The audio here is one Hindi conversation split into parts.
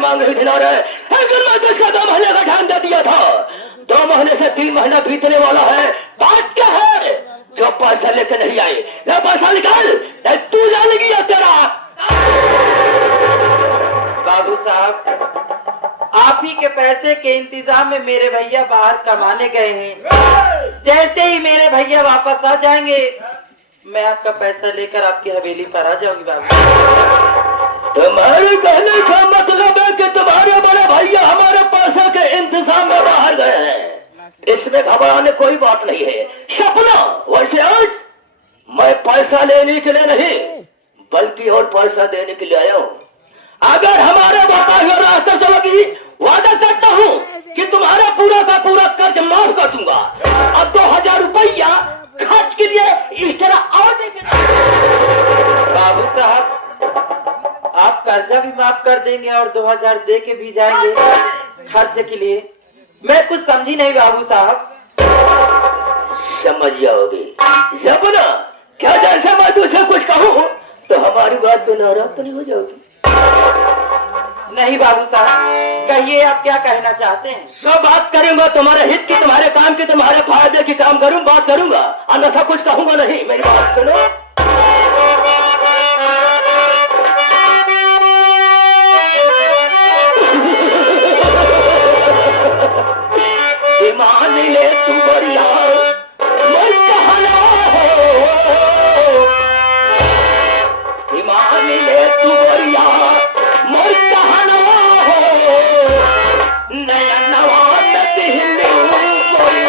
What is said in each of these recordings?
मांग रही थी ना रे, लेकिन मैं तुझका 2 महीने का टाइम दे दिया था। 2 महीने से 3 महीना बीतने वाला है। बात क्या है? जो पैसा लेके नहीं आए, ये पैसा निकाल, तू जान गया तेरा। बाबू साहब, आप ही के पैसे के इंतजाम में मेरे भैया बाहर कमाने गए हैं। जैसे ही मेरे भैया वापस आ जाएंगे, मैं आपका पैसा लेकर आपकी हवेली पर आ जाऊंगी। बाबू, तुम्हारे कहने का मतलब है कि तुम्हारे बड़े भैया हमारे पैसे के इंतजाम में बाहर गए हैं। इसमें घबराने कोई बात नहीं है। सपना, वैसे आज मैं पैसा लेने के लिए नहीं, बल्कि और पैसा देने के लिए आया हूँ। अगर हमारे बताए हुए रास्ते चलोगी, वादा करता हूँ कि तुम्हारा पूरा का पूरा कर्ज माफ कर दूंगा। अब 2000 रुपया खर्च के लिए इस तरह और बाबू साहब, आप कर्जा भी माफ कर देंगे और 2000 दे के भी जाएंगे खर्च के लिए? मैं कुछ समझी नहीं बाबू साहब। समझ जाओगे जब ना, क्या जैसे मैं तुझे कुछ कहूँ तो हमारी बात तो नाराज तो नहीं हो जाओगी? नहीं बाबू साहब, कहिए आप क्या कहना चाहते हैं? सब बात करूंगा, तुम्हारे हित की, तुम्हारे काम की, तुम्हारे फायदे की काम करूँ, बात करूंगा, अन्यथा कुछ कहूंगा नहीं। मेरी बात सुनो। ईमान ले तू बढ़िया, मैं कहना हो, ईमान ले तू बढ़िया, मैं कहना हो, नया नवा दिल्ली कोई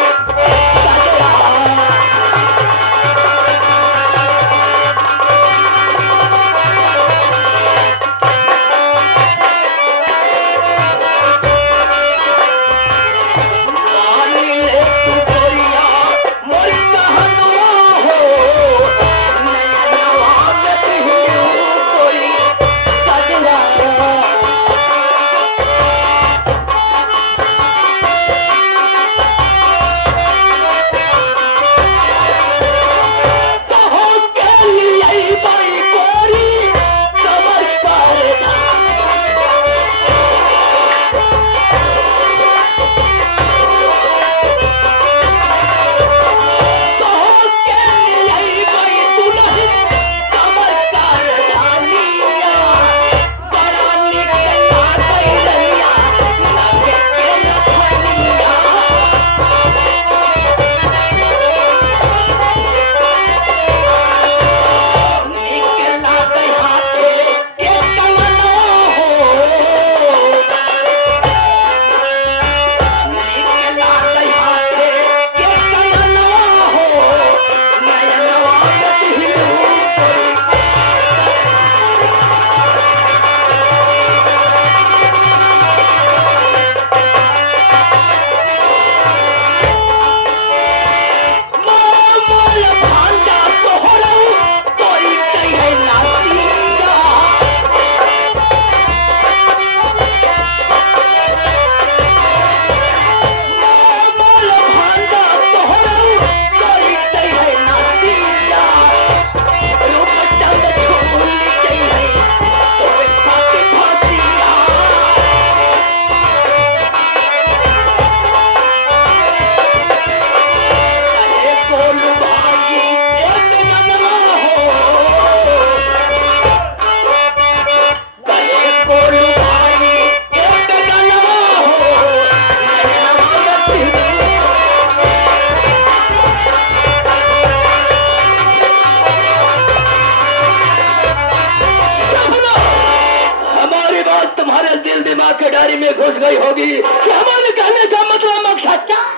में घुस गई होगी कि हमारे कहने का मतलब मकसद क्या है?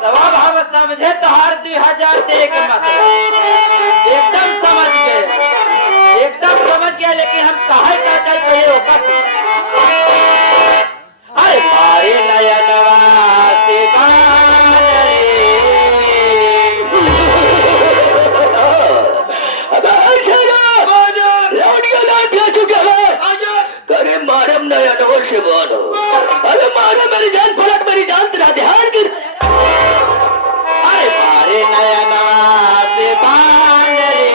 जवाब हम समझे तो हर 2000 से एक मतलब एकदम समझ गए, एकदम समझ गया। लेकिन हम कहा क्या चाहिए ये होगा। अरे मारे नया नवासे मारम नया नवर से बोलो। अरे मारे मेरी जान पलट, मेरी जान तेरा ध्यान की। अरे मारे नया नवासे बान रे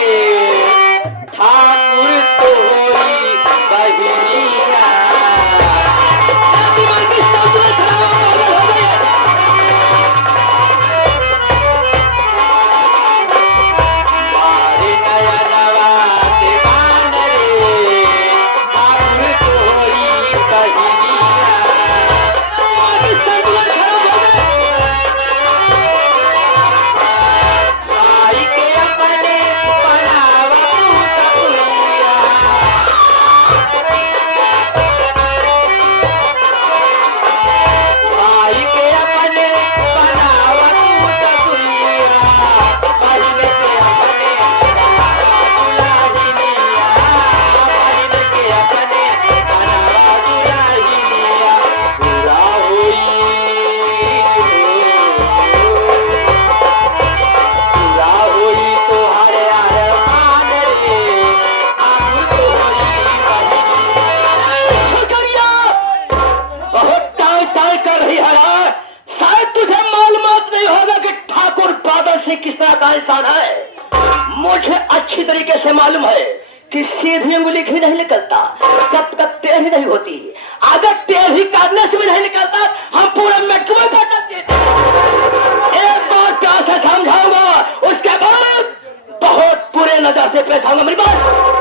ठाकुर तोरी बहिनी इंसान है। मुझे अच्छी तरीके से मालूम है कि सीधी उंगली भी नहीं निकलता जब तक टेढ़ी नहीं होती। अगर टेढ़ी काटने से भी नहीं निकलता हम पूरा मेटकुआ काट देते। एक बार प्यार से समझाऊंगा, उसके बाद बहुत बुरे नजर से पेश आऊंगा। मेरी बात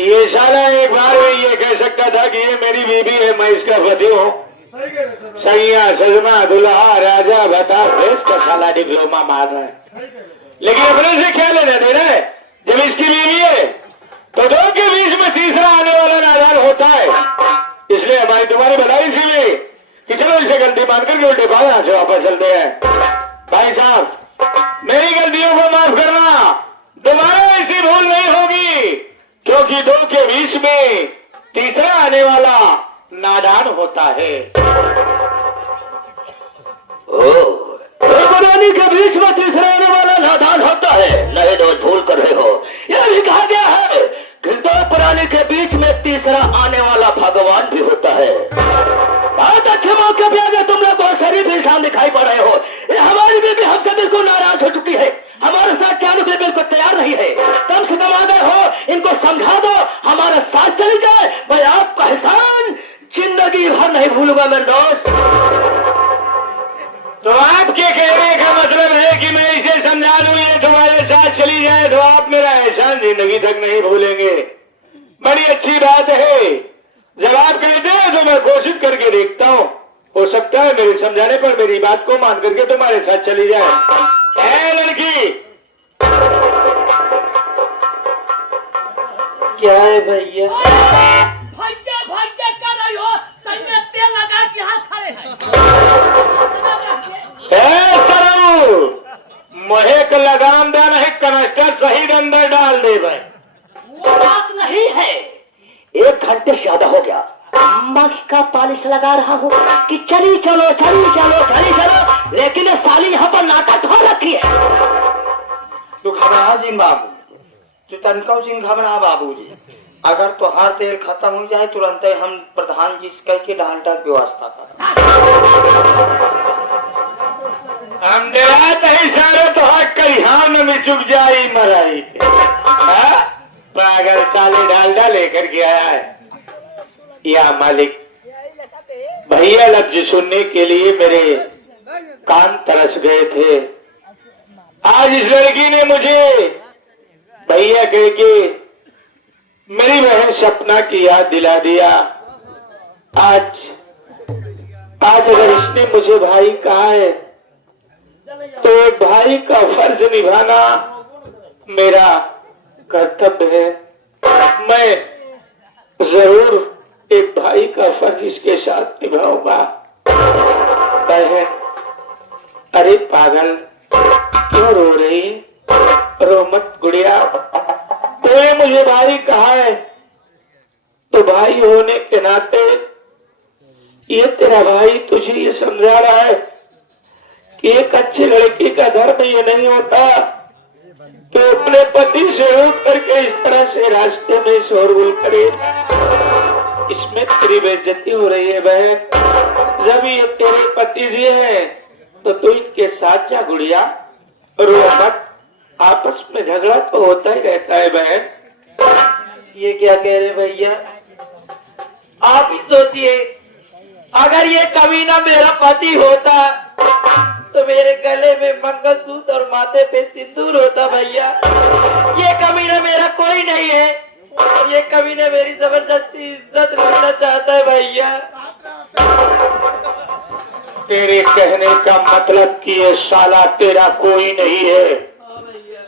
ये साला एक बार में ये कह सकता था कि ये मेरी बीबी है, मैं इसका पति हूँ। सैया सजना दुल्हा राजा बता देश का साला डिप्लोमा मार रहा है, लेकिन अपने से क्या लेना देना है? जब इसकी बीवी है तो दो के बीच में तीसरा आने वाला नादान होता है। इसलिए हमारी तुम्हारी भलाई सी भी कि चलो इसे गलती मान करके उल्टे पाओ यहाँ से वापस चलते हैं। भाई साहब, मेरी गलतियों को माफ करना, दोबारा ऐसी भूल नहीं होगी, क्योंकि दो के बीच में तीसरा आने वाला नादान होता है। रानी के बीच में तीसरा आने वाला नादान होता है। नहीं दोस्त, भूल कर रहे हो। यह भी कहा गया है कि दो प्राणी के बीच में तीसरा आने वाला भगवान भी होता है। बहुत अच्छे मौके पे आगे तुम लोग बहुत शरीफ इंसान दिखाई पड़ रहे हो। ये हमारी बीबी हमसे बिल्कुल नाराज हो चुकी है, हमारे साथ जाने के लिए बिल्कुल तैयार नहीं है। कम से कम आ गए हो, इनको समझा दो, हमारे साथ चली जाए। मैं आपका एहसान जिंदगी भर नहीं भूलूंगा मेरे दोस्त। तो आपके कहने का मतलब है कि मैं इसे समझा दूं ये तुम्हारे साथ चली जाए तो आप मेरा एहसान जिंदगी तक नहीं भूलेंगे। बड़ी अच्छी बात है, जब आप कहते हैं तो मैं कोशिश करके देखता हूँ, हो सकता है मेरे समझाने पर मेरी बात को मान करके तुम्हारे साथ चली जाए। ऐ लड़की, क्या है भैया? भैया भैया कर रही हो, सही में तेल लगा के यहाँ खड़े हैं। मोहे का लगाम देना है, कनेक्टर सही अंदर डाल दे भाई। वो बात नहीं है, 1 घंटे से ज्यादा हो गया, मस्त का पॉलिश लगा रहा हूँ कि चली चलो चली चलो चली चलो, लेकिन ये साली यहाँ पर नाका धो रखी है। तू घबरा जी बाबू, तू तनका जी घबरा बाबू जी। अगर तुहार तेल खत्म हो जाए तुरंत हम प्रधान जी से कह के डालडा की व्यवस्था कर। हम देहात है सारे तो हक करिहान में चुप जाई मराई हाँ? पागल साले डालडा लेकर के आया है। या मालिक, भैया लफ्ज सुनने के लिए मेरे कान तरस गए थे। आज इस लड़की ने मुझे भैया कह के मेरी बहन सपना की याद दिला दिया। आज अगर इसने मुझे भाई कहा है तो एक भाई का फर्ज निभाना मेरा कर्तव्य है। मैं जरूर एक भाई का फर्ज इसके साथ निभाऊंगा। बहन, अरे पागल क्यों रो रही? रो मत गुड़िया। तूने मुझे भाई कहा है तो भाई होने के नाते ये तेरा भाई तुझे ये समझा रहा है कि एक अच्छे लड़के का धर्म ये नहीं होता कि अपने पति से उठ करके इस तरह से रास्ते में शोरगुल करे। इसमें तेरी बेइज्जती हो रही है बहन। जब ये तेरे पति जी हैं तो तू इनके साथ जा गुड़िया, रो मत। आपस में झगड़ा तो होता ही रहता है बहन। ये क्या कह रहे भैया? आप ही सोचिए, अगर ये कमीना मेरा पति होता तो मेरे गले में मंगलसूत्र और माथे पे सिंदूर होता भैया। ये कमीना मेरा कोई नहीं है और ये कमीना मेरी जबरदस्ती इज्जत लूटना चाहता है भैया। तेरे कहने का मतलब कि ये साला तेरा कोई नहीं है,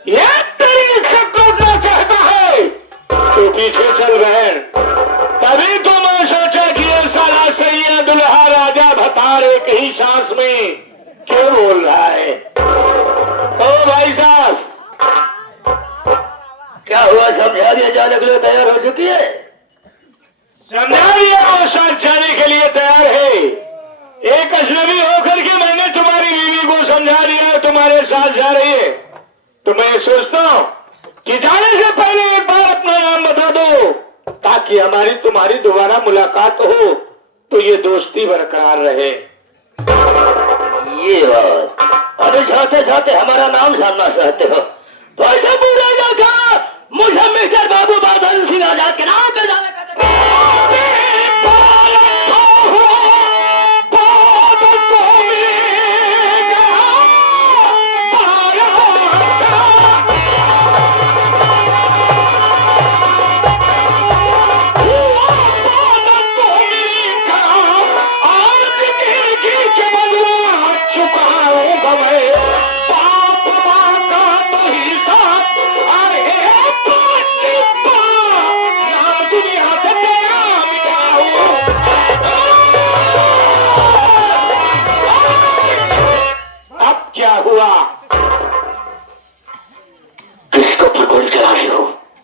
ये तेरी इज्जत लूटना चाहता है। तो पीछे चल बहन। तभी तो मैं सोचा कि ये साला सैया दुल्हा राजा भतार एक ही सांस में क्यों बोल रहा है। ओ भाई साहब, क्या हुआ? समझा दिया जाने के लिए तैयार हो चुकी है? समझा दिया, वो साथ जाने के लिए तैयार है। एक अजनबी होकर के मैंने तुम्हारी बीवी को समझा दिया तुम्हारे साथ जा रही है। तो मैं सोचता हूँ कि जाने से पहले एक बार अपना नाम बता दो ताकि हमारी तुम्हारी दोबारा मुलाकात हो तो ये दोस्ती बरकरार रहे। ये बात, अरे चाहते चाहते हमारा नाम जानना चाहते हो तो ऐसे बोलेगा क्या? मुझे मिस्टर बाबू बादल सिंह आजाद के नाम पे जाने का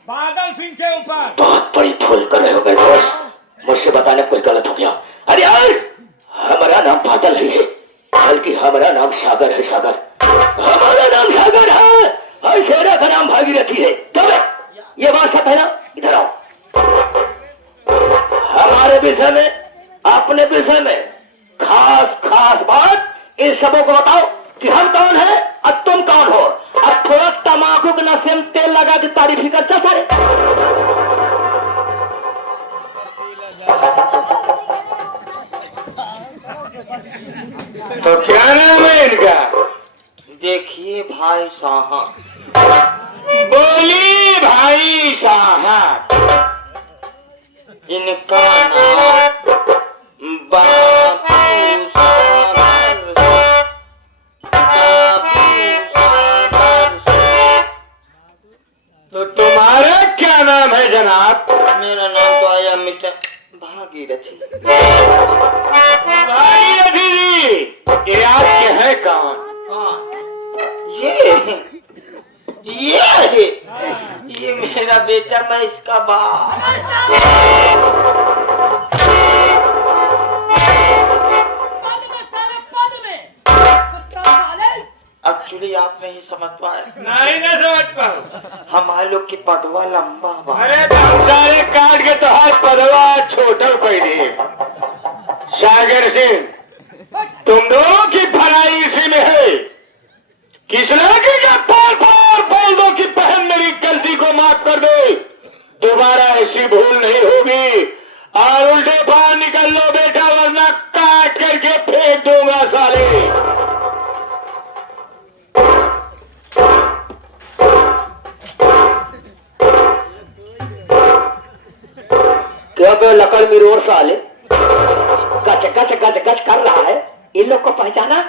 बादल सिंह के ऊपर बहुत बड़ी भूल कर रहे हो मेरे दोस्त। मुझसे बताने कोई गलत हो गया। अरे यार, हमारा नाम बादल नहीं है बल्कि हमारा नाम सागर है। सागर, हमारा नाम सागर है और शेरा का नाम भागीरथी है। तो ये बात सब है ना? इधर आओ। हमारे विषय में, अपने विषय में खास खास बात इन सबों को बताओ कि हम कौन है और तुम कौन हो। अब थोड़ा तमाकू के नशे में तेल लगा के तारीफ ही करता सारे। तो क्या नाम है इनका? देखिए भाई साहब। बोली भाई साहब। इनका नाम बाबू तो तुम्हारा क्या नाम है जनाब? मेरा नाम तो आया मिस्टर भागीरथी। भागीरथी जी, ये आपके है कौन? ये मेरा बेटा, मैं इसका बाप। पद में साले पद में एक्चुअली आप नहीं समझ पाए, नहीं ना समझ पाऊँ। हमारे लोग की पटवा लंबा बा। अरे तुम सारे काट के तो हाथ पदवा छोटा पड़ दिए। सागर सिंह, तुम दोनों की भलाई इसी में है। किस लड़की का पार पार बोल दो कि बहन मेरी गलती को माफ कर दो, दोबारा ऐसी भूल नहीं होगी। और उल्टे बाहर निकल लो बेटा, वरना काट करके फेंक दूंगा साले। क्या बे लकड़ मिरोर साले कच कच कच कच कर रहा है। इन लोग को पहचाना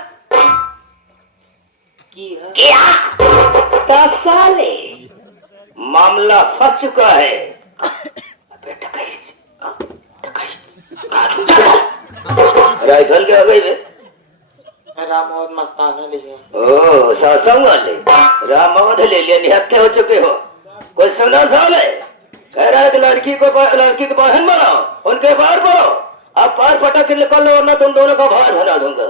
क्या? तो साले मामला फंस चुका है। अबे राइफल क्या हो गई बे? राम और मस्ताना लिए। ओ सासंग वाले राम मोहन ले लिया, निहत्थे हो चुके हो। कोई सुना साले कह रहा है कि लड़की को बहन बनाओ, उनके बार पड़ो। अब पार पटक निकल लो वरना तुम दोनों का भार बना दूंगा।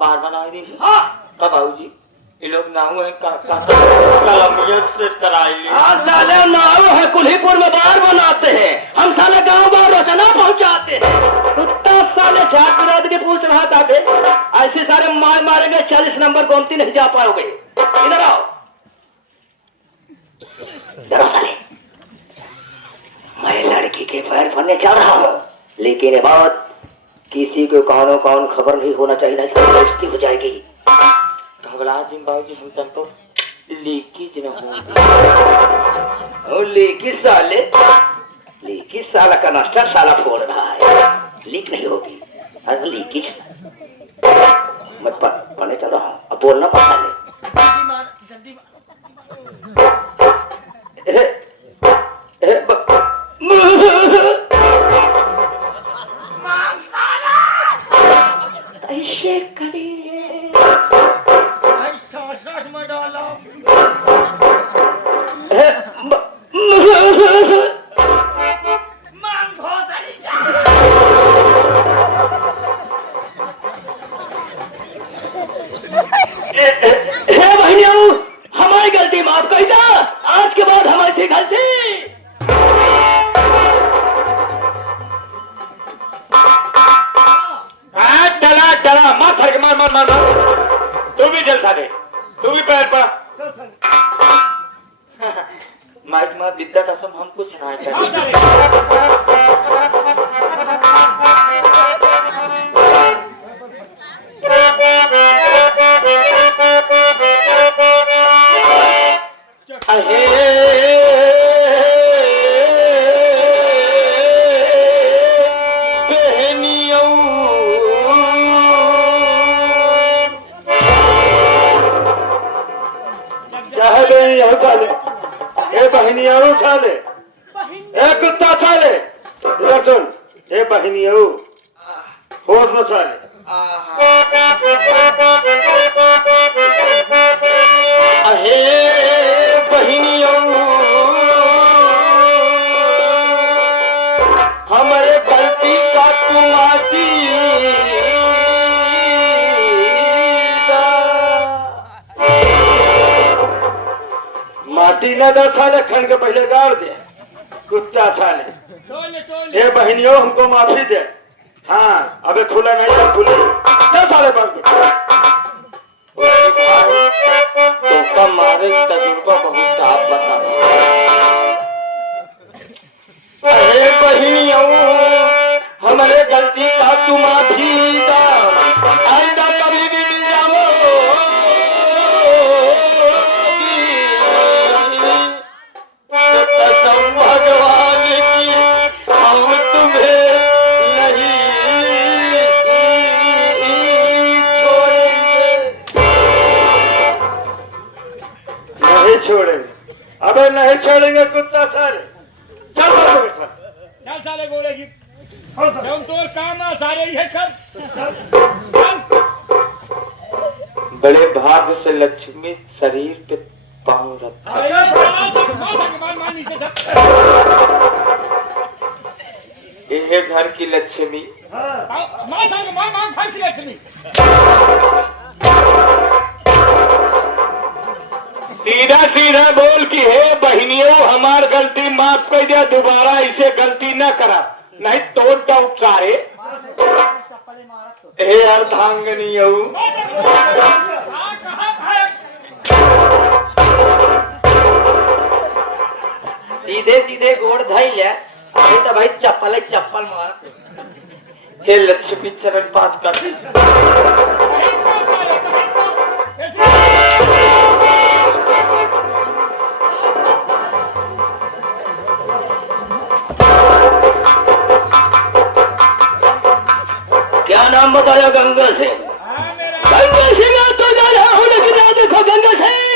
बार बना दी। हाँ कब बाबू जी ये लोग नाऊ है कलमिया से कराई। आज साले नाव है कुल्हीपुर में बार बनाते हैं, हम साले गांव गांव रोजाना पहुंचाते हैं। कुत्ता साले जात विरोध के पूछ रहा था बे, ऐसे सारे मार मारेंगे 40 नंबर गोमती नहीं जा पाओगे। इधर आओ साले, मैं लड़की के पैर पड़ने जा रहा हूँ, लेकिन ये बात किसी को कानों कान खबर नहीं होना चाहिए, नहीं बेइज्जती हो जाएगी। घबरा जी बाबू जी हम तुमको लीकेज न हो। लीकी साला का नाश्ता साला फोड़ रहा है, लीक नहीं होगी। अरे लीकेज मैं पढ़ने चल रहा हूँ, अब बोलना पड़ता है। ऐसे करिए सांस में डाला मांग घोसड़ी हे भैया हमारी गलती माफ कर दो, आज के बाद हमारी गलती। चला चला मार फड़ के मार मार मार मार। तू भी जल साले, तू भी पैर पड़ा। माइक में विद्या का सब हम कुछ नहीं करें। बहनिया साले, एक कुत्ता साले, सुन ए बहनिया होश में साले। अहे बहनिया हमारे गलती का तुम्हारी माटी न 10 साले खन के पहले गाड़ दे कुत्ता साले। ये बहनियों हमको माफी दे। हाँ अबे खुला नहीं था, खुले 10 साले बंद। तो कम मारे तजुर्बा बहुत साफ बता। अरे बहनियों हमारे गलती का तू माफी दा, आइंदा कभी भी मिल जाओ भगवान की, हम तुम्हें नहीं छोड़ेंगे। अबे नहीं छोड़ेंगे कुत्ता सारे। चल साले गोले की हम तो काम आ सारे ये कर चल। बड़े भाग्य से लक्ष्मी शरीर पे पाँव रखा। ये घर की लक्ष्मी मां घर की लक्ष्मी सीधा सीधा बोल कि हे बहनियों हमार गलती माफ कर दिया, दोबारा इसे गलती न करा, नहीं तोड़ का उपचार है। हे अर्धांगनी सीधे सीधे गोड़ धाई लिया, अभी तो भाई चप्पल मार। हे लक्ष्मी चरण पाठ कर। क्या नाम बताया? गंगा सिंह। हाँ मेरा गंगा सिंह तो जा रहा हूँ, लेकिन देखो गंगा सिंह